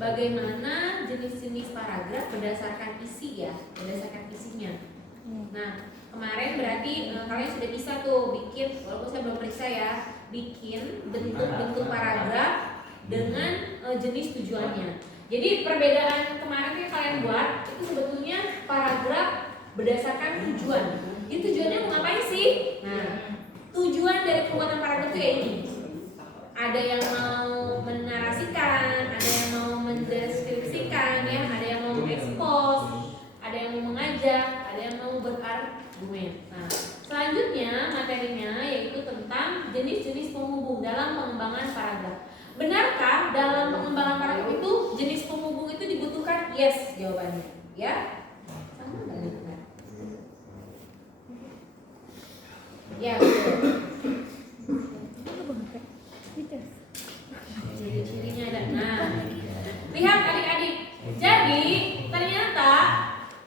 bagaimana jenis-jenis paragraf berdasarkan isi ya, berdasarkan isinya. Nah, kemarin berarti kalian sudah bisa tuh bikin, walaupun saya belum periksa ya, bikin bentuk-bentuk paragraf dengan jenis tujuannya. Jadi perbedaan kemarin yang kalian buat itu sebetulnya paragraf berdasarkan tujuan. Itu tujuannya mau ngapain sih? Nah, tujuan dari pembuatan paragraf itu ya ini. Ada yang mau menarasikan, ada yang mau mendeskripsikan ya, ada yang mau mengekspos, ada yang mau mengajak, ada yang mau berargumen. Nah, selanjutnya materinya yaitu tentang jenis-jenis penghubung dalam pengembangan paragraf. Benarkah dalam pengembangan paragraf itu jenis penghubung itu dibutuhkan? Yes, jawabannya. Ya? Sama nggak gitu kan? Ya, betul. Ciri-cirinya ada. Nah, lihat adik-adik. Jadi ternyata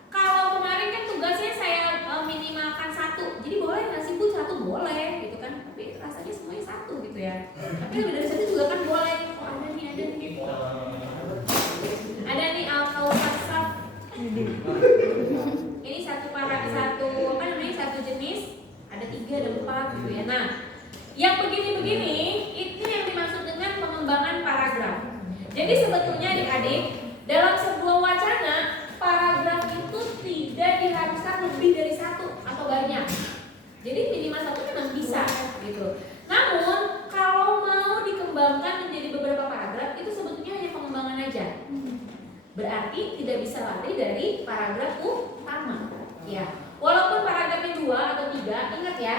kalau kemarin kan tugasnya saya minimalkan 1. Jadi boleh nggak sih Bu 1? Boleh gitu kan. Tapi rasanya semuanya 1 gitu ya. Tapi lebih dari 1 juga kan boleh. Oh ada nih. Ada nih al-kausaf. Ini satu jenis. Ada 3, ada 4 gitu ya. Nah, yang begini-begini itu yang dimaksud dengan pengembangan paragraf. Jadi sebetulnya adik-adik, dalam sebuah wacana, paragraf itu tidak diharuskan lebih dari 1 atau banyak. Jadi minimal 1 memang bisa gitu. Namun kalau mau dikembangkan menjadi beberapa paragraf itu sebetulnya hanya pengembangan aja. Berarti tidak bisa lari dari paragraf utama. Ya, walaupun paragrafnya 2 atau 3, ingat ya.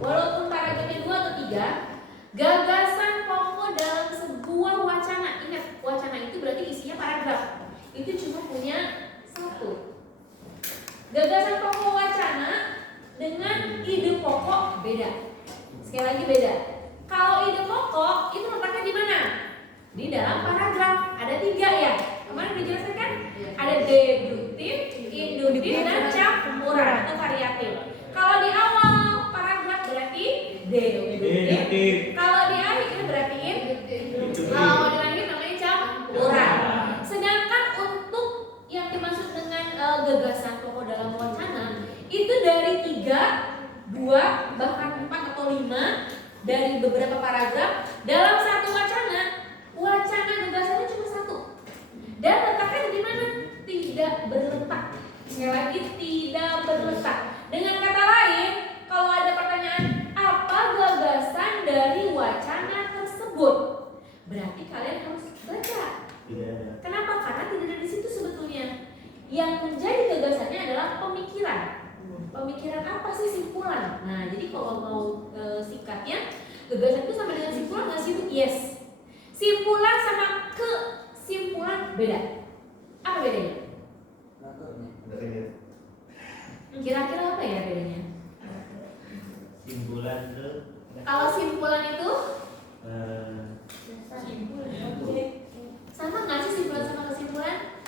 Walaupun paragrafnya 2 atau 3, gagasan pokok dalam sebuah wacana, ingat wacana itu berarti isinya paragraf, itu cuma punya 1. Gagasan pokok wacana dengan ide pokok beda. Sekali lagi beda. Kalau ide pokok itu letaknya di mana? Di dalam paragraf. Ada 3 ya. Kemarin dijelaskan kan? Ada deduktif, induktif, dan campuran atau variatif. Kalau di awal paragraf berarti deduktif. Kalau di akhir berarti induktif. Kalau di akhir namanya campuran. Sedangkan untuk yang dimaksud dengan gagasan pokok dalam wacana itu dari 3, 2, bahkan 4 atau 5 dari beberapa paragraf dalam satu wacana. Wacana gagasannya cuma 1. Dan letaknya di mana? Tidak berletak. Sekali lagi tidak berletak. Dengan kata lain, kalau ada pertanyaan apa gagasan dari wacana tersebut, berarti kalian harus baca. Kenapa? Karena tidak ada di situ sebetulnya. Yang menjadi gagasannya adalah pemikiran. Pemikiran apa sih, simpulan. Nah, jadi kalau mau singkatnya, gagasan itu sama dengan simpulan nggak sih? Yes. Simpulan sama kesimpulan beda. Apa bedanya? Kira-kira apa ya bedanya? Simpulan ke. Kalau simpulan itu sama nggak sih simpulan sama kesimpulan?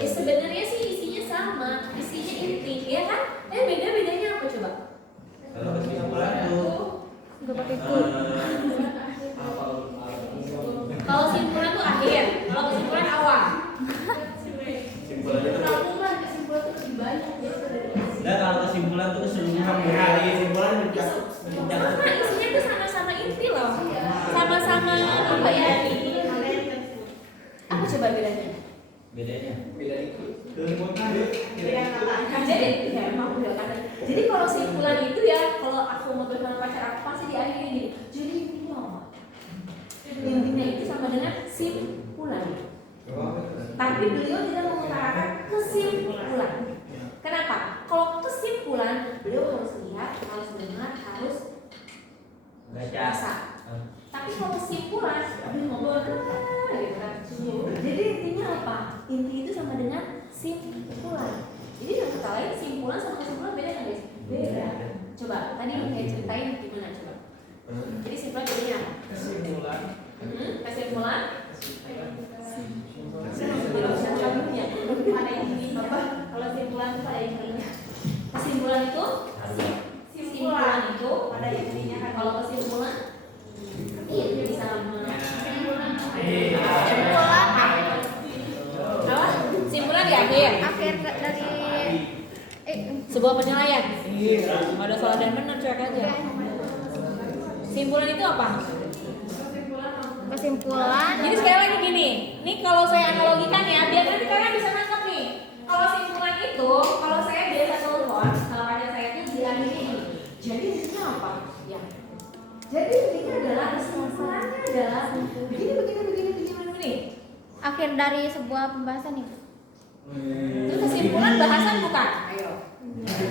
Sebenarnya sih isinya sama, isinya inti, ya kan? Beda-bedanya apa coba? Kalau kesimpulan itu nggak pakai Kalau simpulan tuh akhir, kalau kesimpulan awal. simpulan itu. Kesimpulan itu lebih banyak ya. Nah, kalau kesimpulan itu keseluruhan dari simpulan Sama isinya tuh sama-sama inti loh, sama-sama apa ya? Apa coba bedanya? Bedanya. Jadi ya emang udah kata. Jadi kalau simpulan itu ya, kalau aku mau berteman pacar aku pasti diakhiri gini. Jadi intinya apa? Intinya itu sama dengan simpulan. Tapi beliau tidak mengutarakan kesimpulan. Kenapa? Kalau kesimpulan beliau harus lihat, harus dengar, harus baca. Tapi kalau kesimpulan beliau ngobrol gitu kan. Jadi intinya apa? Inti itu sama dengan simpulan. Jadi yang kata lain simpulan sama kesimpulan beda kan guys? Beda. Coba tadi kayak ceritain gimana coba? Jadi simpulan bedanya apa? Kesimpulan. Kesimpulan. Ada ini apa? Kalau simpulan itu ada intinya. Kesimpulan itu simpulan itu ada intinya. Kalau kesimpulan iya bisa kesimpulan apa? Kesimpulan. Jadi sekali lagi gini, ini kalau saya analogikan ya, biar nanti kalian bisa nangkep nih. Kalau kesimpulan itu, kalau saya biasa telepon sama pacar saya itu bilangnya ini. Jadi ini apa? Ya. Jadi ini adalah kesimpulannya adalah begini. Akhir dari sebuah pembahasan itu. Itu kesimpulan bahasan bukan? Ayo.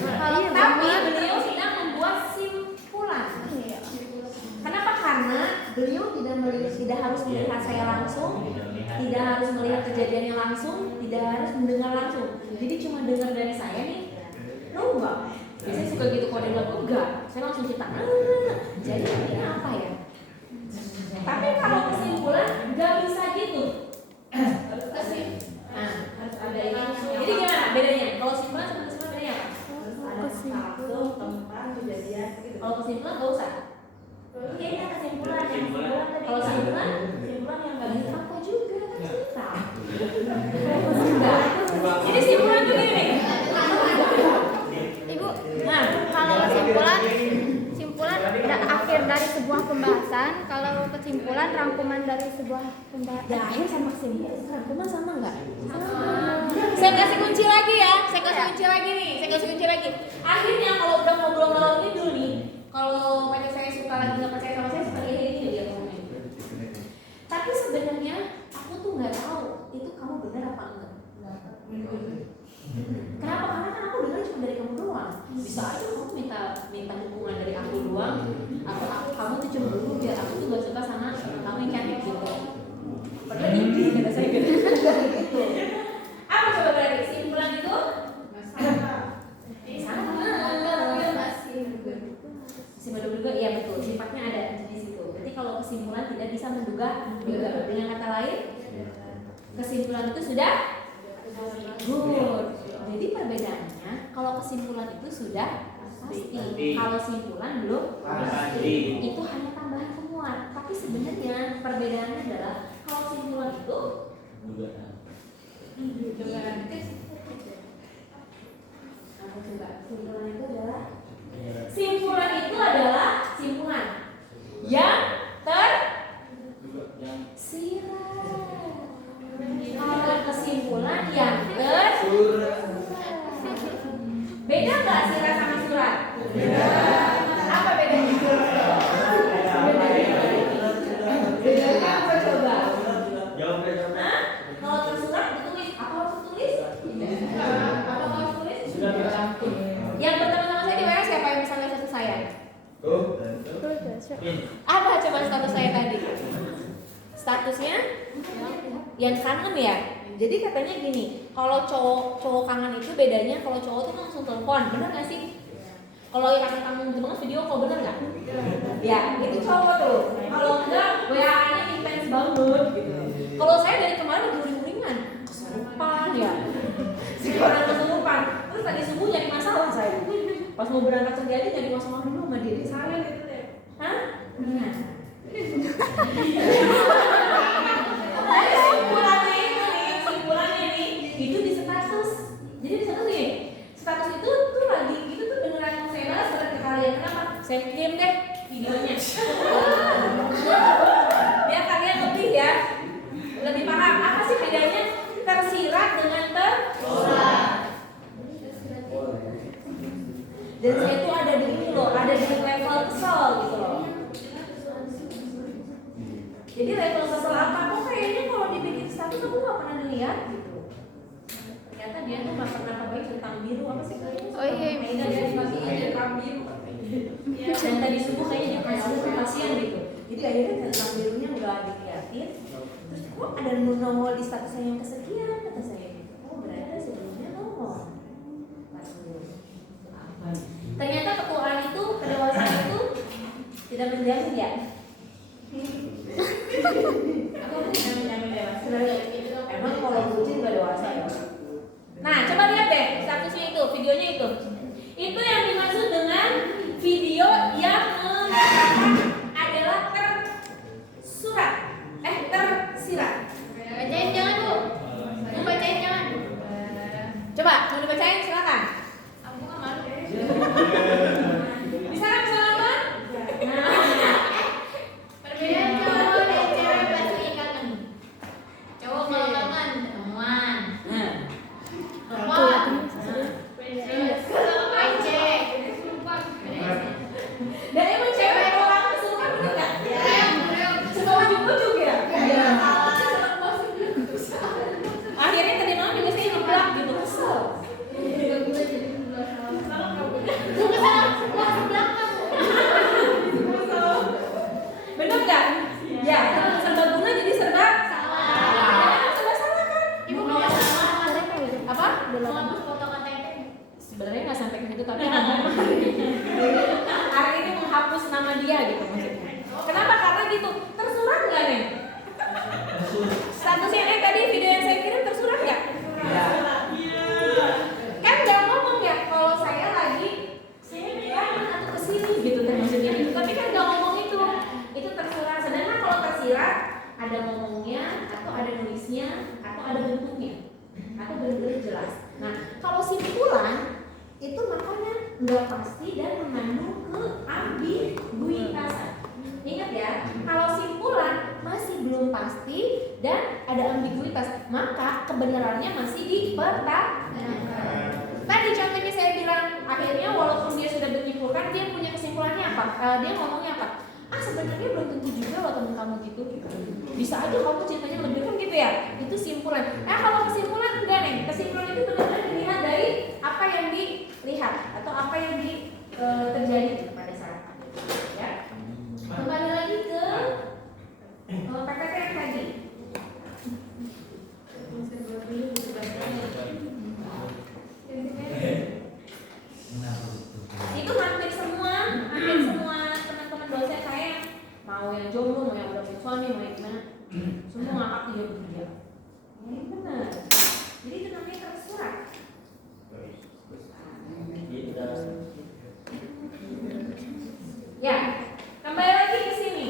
Kalau Tapi kesimpulan, beliau sedang membuat simpulan. iya. Kenapa? Karena beliau tidak harus melihat saya langsung, tidak harus melihat kejadiannya langsung, tidak harus mendengar langsung. Jadi cuma dengar dari saya nih, lo enggak? Biasanya suka gitu kalau dia bilang enggak, saya langsung cerita. Jadi ini apa ya? Tapi kalau kesimpulan nggak bisa gitu. Nah, harus ada ini. Jadi gimana bedanya? Kalau kesimpulan sama kesimpulan bedanya apa? Kesimpulan. Tempat kejadian. Kalau kesimpulan nggak usah. Kayaknya kesimpulan yang kalau kesimpulan yang nggak bisa apa juga kan cerita. Jadi kesimpulan tuh gini. Ibu, Nah, kalau kesimpulan akhir dari sebuah pembahasan. Kalau kesimpulan rangkuman dari sebuah pembahasan. ya akhir sama kesimpulan rangkuman sama nggak? Saya kasih kunci lagi ya. Saya kasih kunci lagi nih. Saya kasih kunci lagi. Akhirnya kalau udah ngobrol ngalor ngidul nih, kalau pacar saya suka lagi nggak percaya sama saya suka ini dia ngomongin. Tapi sebenarnya aku tuh nggak tahu itu kamu benar apa enggak. Kenapa? Karena kan aku dengar cuma dari kamu doang. Bisa aja kamu minta dukungan dari aku doang, atau kamu tuh cuma dulu biar aku tuh gak suka sama kamu yang cantik gitu. Padahal ini kata saya gitu. Apa coba berarti kesimpulan itu? Sifatnya menduga, iya betul. Sifatnya ada di situ. Berarti kalau kesimpulan tidak bisa menduga, dengan kata lain, kesimpulan itu sudah good. Jadi perbedaannya, kalau kesimpulan itu sudah pasti, kalau kesimpulan belum pasti. Itu hanya tambahan temuan. Tapi sebenarnya perbedaannya adalah kalau kesimpulan itu simpulan itu adalah simpulan yang tersirat. Kalau kesimpulan yang beda nggak sirat sama surat? Beda. Apa bedanya? Bedanya apa coba? Hah? Kalau tersurat ditulis, apa harus tulis? Apa harus tulis? Yang pertama sama saya di WA siapa yang bisa lihat status saya? Apa coba status saya tadi? Statusnya yang kangen ya. Jadi katanya gini, kalau cowok kangen itu bedanya kalau cowok tuh langsung telepon, bener nggak sih? Kalau yang kangen gitu banget video call, bener nggak? Ya, itu cowok tuh. Kalau enggak, WA-nya intens banget gitu. Kalau saya dari kemarin lagi uring-uringan, kesurupan ya. Sekarang kesurupan. Terus tadi subuh jadi masalah saya. Pas mau berangkat kerja aja jadi masalah dulu sama diri saya gitu deh. Hah? Nah. Simpulannya nih, itu di status. Jadi di status nih, status itu tuh lagi gitu tuh beneran mau saya balas ke kalian. Kenapa? Saya kirim deh videonya. Biar kalian lebih paham apa sih bedanya tersirat dengan tersurat. Dan saya tuh ada di ini loh, ada di level kesel gitu loh. Jadi level kesel apa? Kok kayaknya kalau dibikin status aku nggak pernah lihat gitu. Ternyata dia tuh nggak pernah pakai centang biru apa sih kayaknya? Oh iya. Kayaknya dia dikasih centang biru. Dan tadi subuh kayaknya dia kasih ke pasien gitu. Jadi akhirnya centang birunya nggak diliatin. Terus kok ada nongol di status saya yang kesekian kata saya gitu. Oh berarti sebelumnya nongol. Ternyata ketuaan itu, kedewasaan itu tidak menjamin ya. Aku tidak menjamin dewasa. Emang kalau bucin gak dewasa ya. Nah, coba lihat deh statusnya itu, videonya itu. Itu yang dimaksud dengan video yang mengatakan adalah tersirat. Bacain jangan Bu. Mau bacain jangan. Coba, mau dibacain silakan. Aku nggak malu. Bisa kan bisa lama? Nah, sudah pasti dan mengandung keambiguitasan. Ingat ya, kalau simpulan masih belum pasti dan ada ambiguitas, maka kebenarannya masih dipertanyakan. Tadi contohnya saya bilang, akhirnya walaupun dia sudah menyimpulkan, dia punya kesimpulannya apa? Dia ngomongnya apa? Sebenarnya belum tentu juga loh temen kamu gitu. Bisa aja kamu ceritanya lebih kan gitu ya. Itu simpulan. Kalau kesimpulan enggak nih. Kesimpulan itu benar-benar dilihat dari apa yang dilihat atau apa yang terjadi pada saat itu. Ya. Kembali lagi ke PPT yang tadi. Itu hampir semua teman-teman dosen saya, mau yang jomblo, mau yang udah punya suami, mau yang gimana, semua ngakak dia bekerja. Ini benar. Jadi itu namanya tersurat. Ya, kembali lagi ke sini.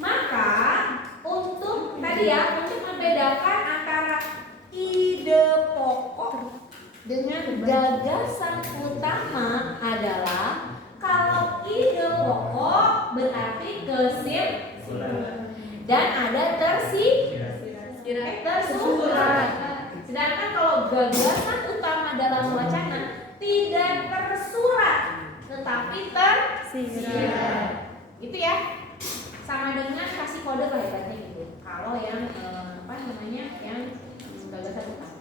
Maka untuk tadi ya, untuk membedakan antara ide pokok dengan gagasan utama adalah kalau ide pokok berarti kesimpulan dan ada tersurat. Sedangkan kalau gagasan utama dalam wacana tidak tersurat tetapi tersirat. Itu ya. Sama dengan kasih kode lah ya gitu. Kalau yang yang gagasan utama.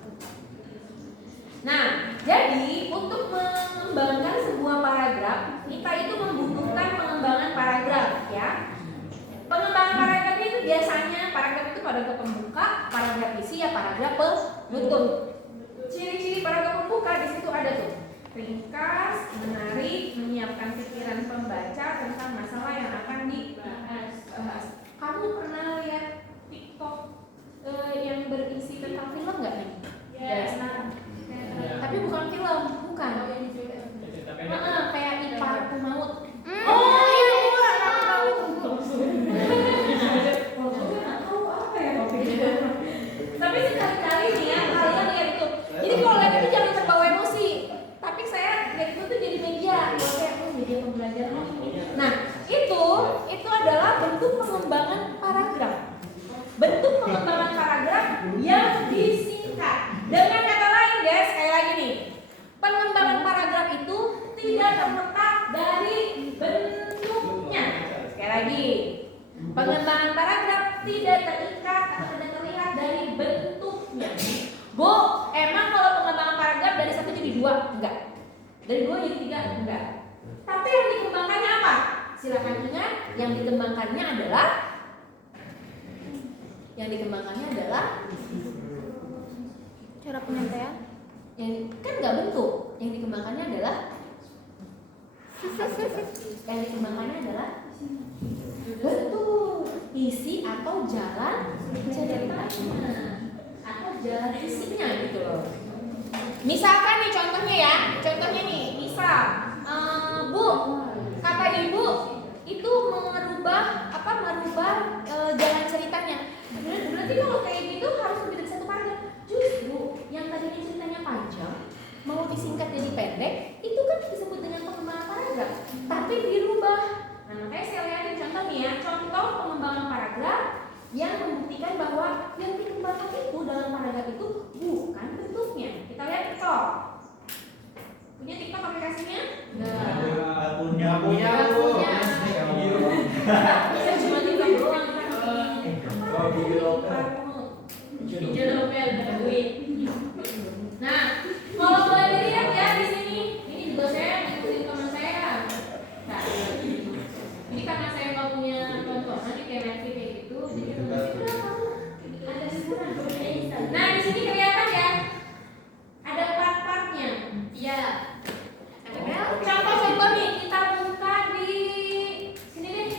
Nah, jadi untuk mengembangkan sebuah paragraf, kita itu membutuhkan pengembangan paragraf ya. Pengembangan paragraf itu biasanya paragraf itu paragraf pembuka, paragraf isi ya paragraf penutup. Ciri-ciri paragraf pembuka di situ ada tuh. Ringkas, menarik, menyiapkan pikiran pembaca tentang masalah yang akan dibahas. Kamu pernah lihat TikTok yang berisi tentang film nggak nih? Yes. Tapi bukan film, bukan. Kayak Ipar Maut. Oh iya, tapi sekali-kali nih ya kalian lihat itu. Jadi kalau lihat itu jangan terbawa emosi. Tapi saya lihat itu tuh jadi media, kayak media pembelajaran. Nah itu adalah bentuk pengembangan paragraf. Bentuk pengembangan paragraf yang disingkat. Dengan kata lain guys, sekali lagi nih, pengembangan paragraf itu tidak terletak dari bentuknya. Sekali lagi, pengembangan paragraf tidak terikat atau tidak terlihat dari bentuknya. Bu, emang kalau pengembangan paragraf dari 1 jadi 2? Enggak. Dari 2 jadi 3? Enggak. Tapi yang dikembangkannya apa? Silakan ingat, yang dikembangkannya adalah cara penyampaian. Yang kan nggak bentuk, yang dikembangkannya adalah bentuk, isi atau jalan ceritanya atau jalan isinya gitu loh. Misalkan nih contohnya nih, misal Bu, kata ibu itu merubah jalan ceritanya. Berarti kalau kayak gitu harus lebih dari 1 paragraf. Justru yang tadinya ceritanya panjang mau disingkat jadi pendek, itu kan disebut dengan pengembangan paragraf, tapi dirubah. Nah, makanya saya lihatin contoh nih ya, contoh pengembangan paragraf yang membuktikan bahwa yang dikembangkan itu dalam paragraf itu bukan bentuknya. Kita lihat TikTok. Punya TikTok aplikasinya? Nggak punya. Bisa cuma TikTok doang kan. Nah, kalau boleh dilihat ya di sini, ini juga saya ngikutin teman saya. Nah, ini karena saya nggak punya tontonan kayak Netflix kayak gitu, jadi teman saya ada hiburan. Nah, di sini kelihatan ya, ada part-partnya. Iya. Contoh nih, kita buka di sini deh.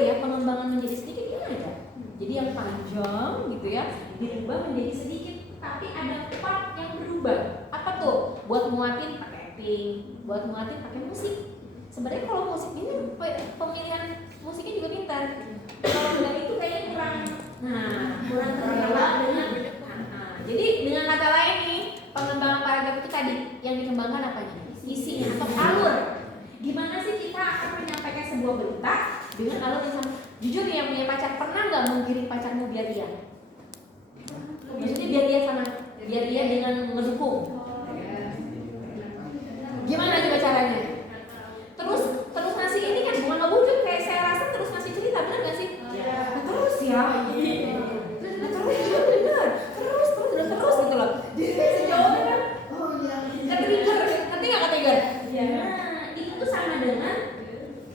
ya pengembangan menjadi sedikit gimana ya? Jadi yang panjang gitu ya dirubah menjadi sedikit, tapi ada part yang berubah. Apa tuh? Buat muatin pakai acting, buat muatin pakai musik. Sebenarnya kalau musik ini pemilihan musiknya juga pintar. Kalau udah itu kayaknya kurang terbawa dengan. Jadi dengan kata lain nih, pengembangan paragraf itu tadi yang dikembangkan apanya? Isinya atau alur. Gimana sih kita akan menyampaikan sebuah berita dengan alur yang sama? Jujur nih, yang punya pacar, pernah nggak menggiring pacarmu biar dia? Maksudnya biar dia sama, biar dia dengan mendukung. Gimana juga caranya? Terus ngasih ini kan bukan ngebujuk, kayak saya rasa terus ngasih cerita, benar nggak sih? Terus ya. Terus gitu loh. Jadi sejauh kan? Ketrigger, ngerti nggak ketrigger? Nah, itu tuh sama dengan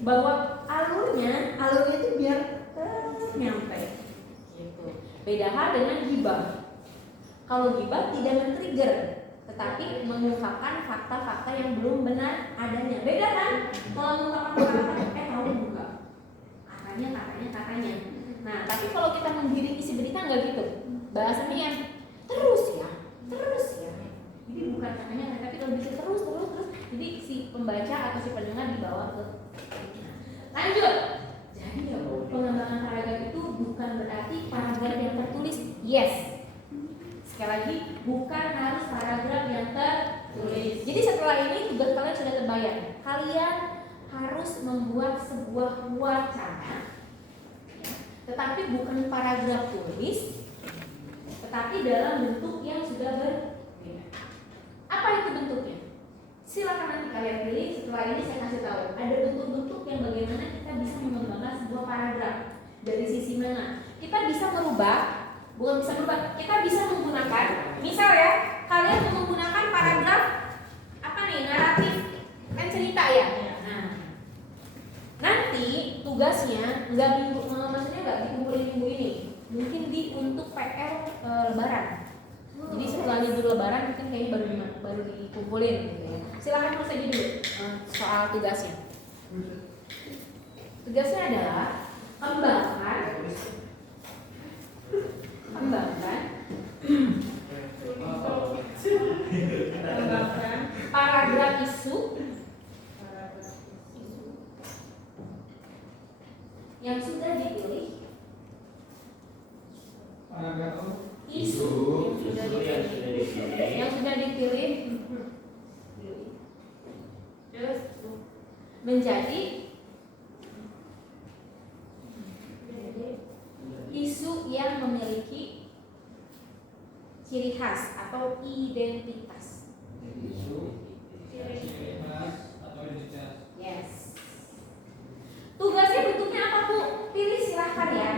bahwa alurnya itu biar nyampe. Gitu. Beda hal dengan gibah. Kalau gibah tidak men-trigger, tetapi mengungkapkan fakta-fakta yang belum benar adanya. Beda kan? Kalau mengungkapkan fakta-fakta, tahu juga. Katanya. Nah, tapi kalau kita menggiring isi berita nggak gitu. Bahasanya yang terus ya. Jadi bukan katanya, tapi lebih ke terus. Jadi si pembaca atau si pendengar dibawa ke. Lanjut. Jadi ya, pengembangan paragraf itu bukan berarti paragraf yang tertulis. Yes. Sekali lagi, bukan harus paragraf yang tertulis. Jadi setelah ini tugas kalian sudah terbayar. Kalian harus membuat sebuah wacana, tetapi bukan paragraf tulis, tetapi dalam bentuk yang sudah berbeda. Apa itu bentuknya? Silakan nanti kalian pilih. Setelah ini saya kasih tahu. Ada bentuk-bentuk yang bagaimana kita bisa mengembangkan sebuah paragraf. Dari sisi mana? Kita bisa merubah, bukan bisa merubah, kita bisa menggunakan. Misal ya, kalian mau menggunakan paragraf apa nih? Naratif, kan cerita ya. Nah, nanti tugasnya maksudnya nggak dikumpulin minggu ini. Mungkin untuk PR Lebaran. Jadi setelah libur Lebaran mungkin kayaknya baru dikumpulin gitu ya. Silakan mulai saja dulu soal tugasnya. Tugasnya adalah kembangkan paragraf isu yang sudah dipilih. Isu yang sudah dipilih terus menjadi isu yang memiliki ciri khas atau identitas. Yes. Tugasnya bentuknya apa Bu? Pilih silahkan ya.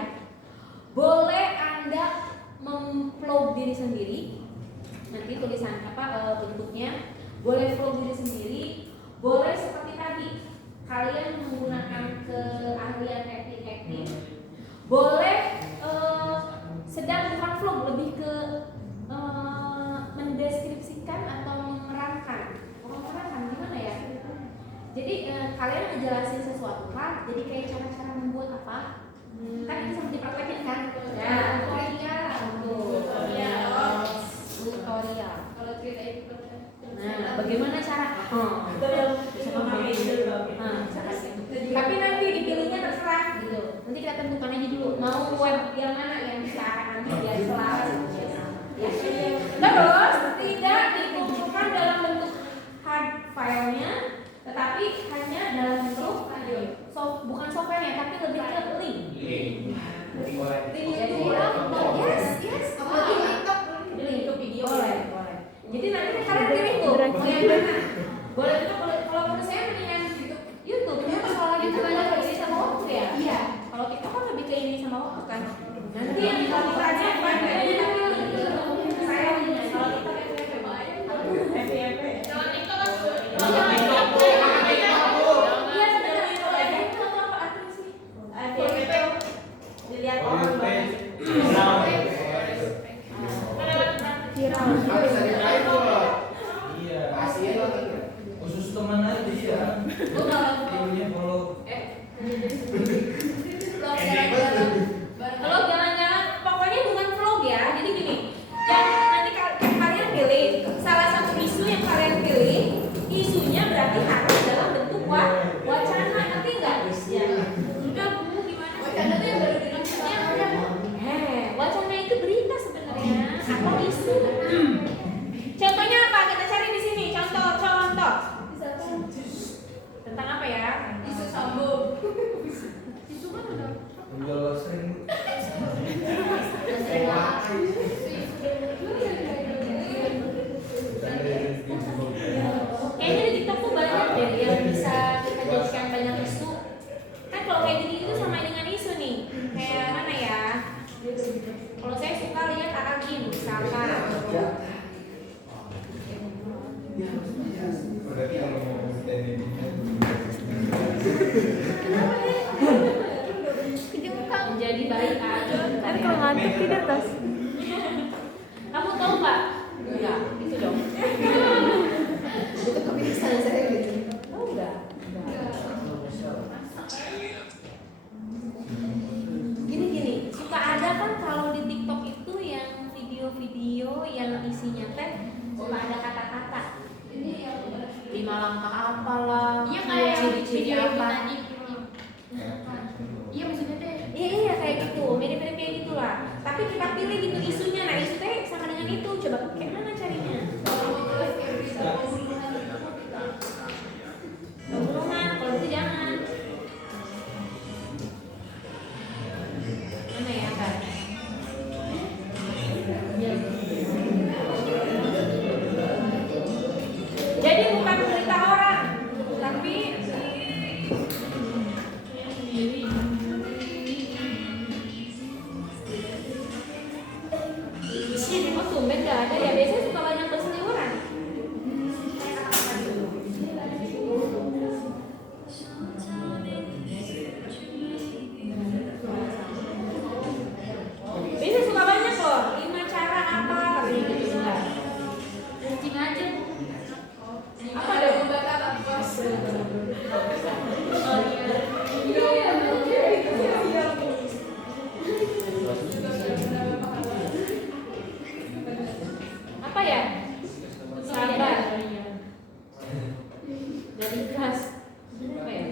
Boleh Anda memvlog diri sendiri. Nanti tulisan bentuknya. Boleh vlog diri sendiri. Boleh seperti tadi kalian menggunakan keahlian acting. Boleh sedang bukan vlog, lebih ke mendeskripsikan atau menerangkan. Gimana ya? Jadi kalian ngejelasin sesuatu hal. Jadi kayak cara-cara membuat apa? Kan itu sama dipraktekin kan? Ya, tutorial. Kalau cerita itu nah, bagaimana cara? Tapi nanti dipilihnya terserah gitu. Nanti kita tentukan aja dulu mau web yang mana yang bisa nanti biar selaras. Ya. Terus tidak dikumpulkan dalam bentuk hard filenya, tetapi hanya dalam bentuk bukan software ya, tapi lebih ke link. Link video boleh. Jadi nanti kalian pilih tuh mau yang mana. Boleh juga kalau menurut saya mendingan YouTube. Kalau YouTube banyak ini sama waktu ya. Iya. Kalau TikTok kan lebih ke ini sama waktu kan. Nanti yang kalau kita aja banyak saya kalau FYP. Kalau TikTok kan dilihat orang banyak. Khusus teman aja ya. Timnya follow. balik aja. Tapi kalau ngantuk tidur tas. Kamu tahu Pak? Enggak, itu dong. Itu kebiasaan saya gitu. Tahu enggak? Gini, suka ada kan kalau di TikTok itu yang video-video yang isinya teh suka ada kata-kata. Lima langkah apalah, Iya kayak ciri-ciri video yang apa. tadi. Iya maksudnya teh. Iya kayak gitu, mirip-mirip kayak gitulah. Tapi kita pilih gitu isunya, nah isu teh sama dengan itu. Coba kayak mana carinya? Pembunuhan, kalau itu jangan. Mana ya Kak? Jadi bukan berita orang, tapi oh tumben gak ada ya, biasanya suka banyak berseliweran. Biasanya suka banyak loh, 5 cara apa katanya gitu enggak. Kencing aja. Apa dong? Apa ya? Sabar. Dari ikhlas. Apa ya?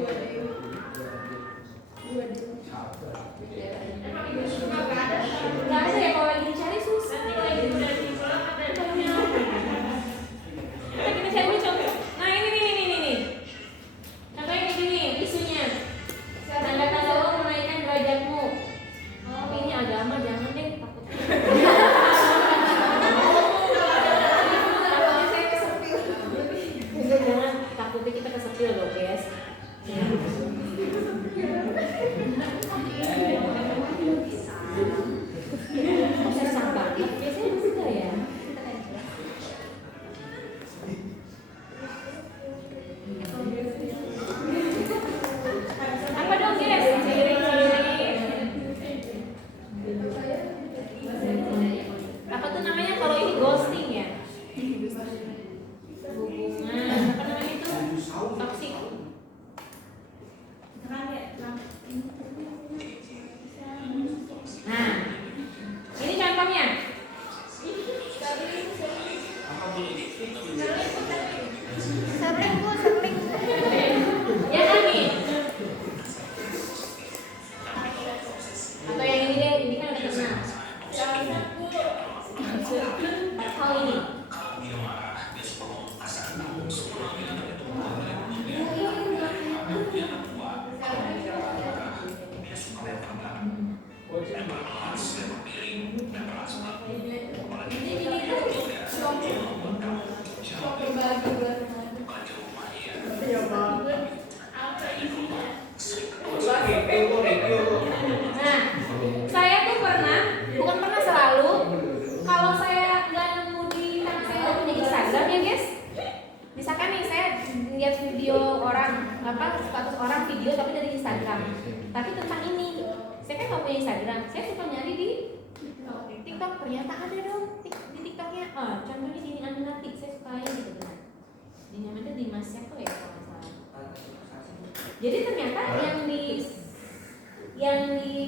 Nggak ada ya, kalau lagi dicari susah nih kalau lagi dicari. Kita cari dulu contoh. Nah ini nih. Contohnya ini gini isunya. Tanda-tanda Allah menaikkan derajatmu. Oh ini agama jangan deh takut. Takutnya saya kesepil. Jangan takutnya kita kesepil loh guys. Saya sabar. Biasanya enggak ya. Apa dong guys? Apa tuh namanya kalau ini ghosting ya? Hubungan apa namanya itu? Toksik. Nah, ini contohnya. Sering Bu, sering. Ya kan nih? Atau yang ini deh, ini kan udah kenal. Hal ini. Nah, saya tuh pernah, bukan pernah selalu, kalau saya nggak nemu di karena saya nggak punya Instagram ya guys. Misalkan nih saya lihat video orang, apa status orang video tapi dari Instagram, tapi tentang ini, saya kan nggak punya Instagram, saya suka nyari di TikTok, ternyata ada dong di TikToknya. Contohnya di Aminati, saya suka yang gitu kan. Di namanya Dimas siapa ya kalau nggak salah. Jadi ternyata yang di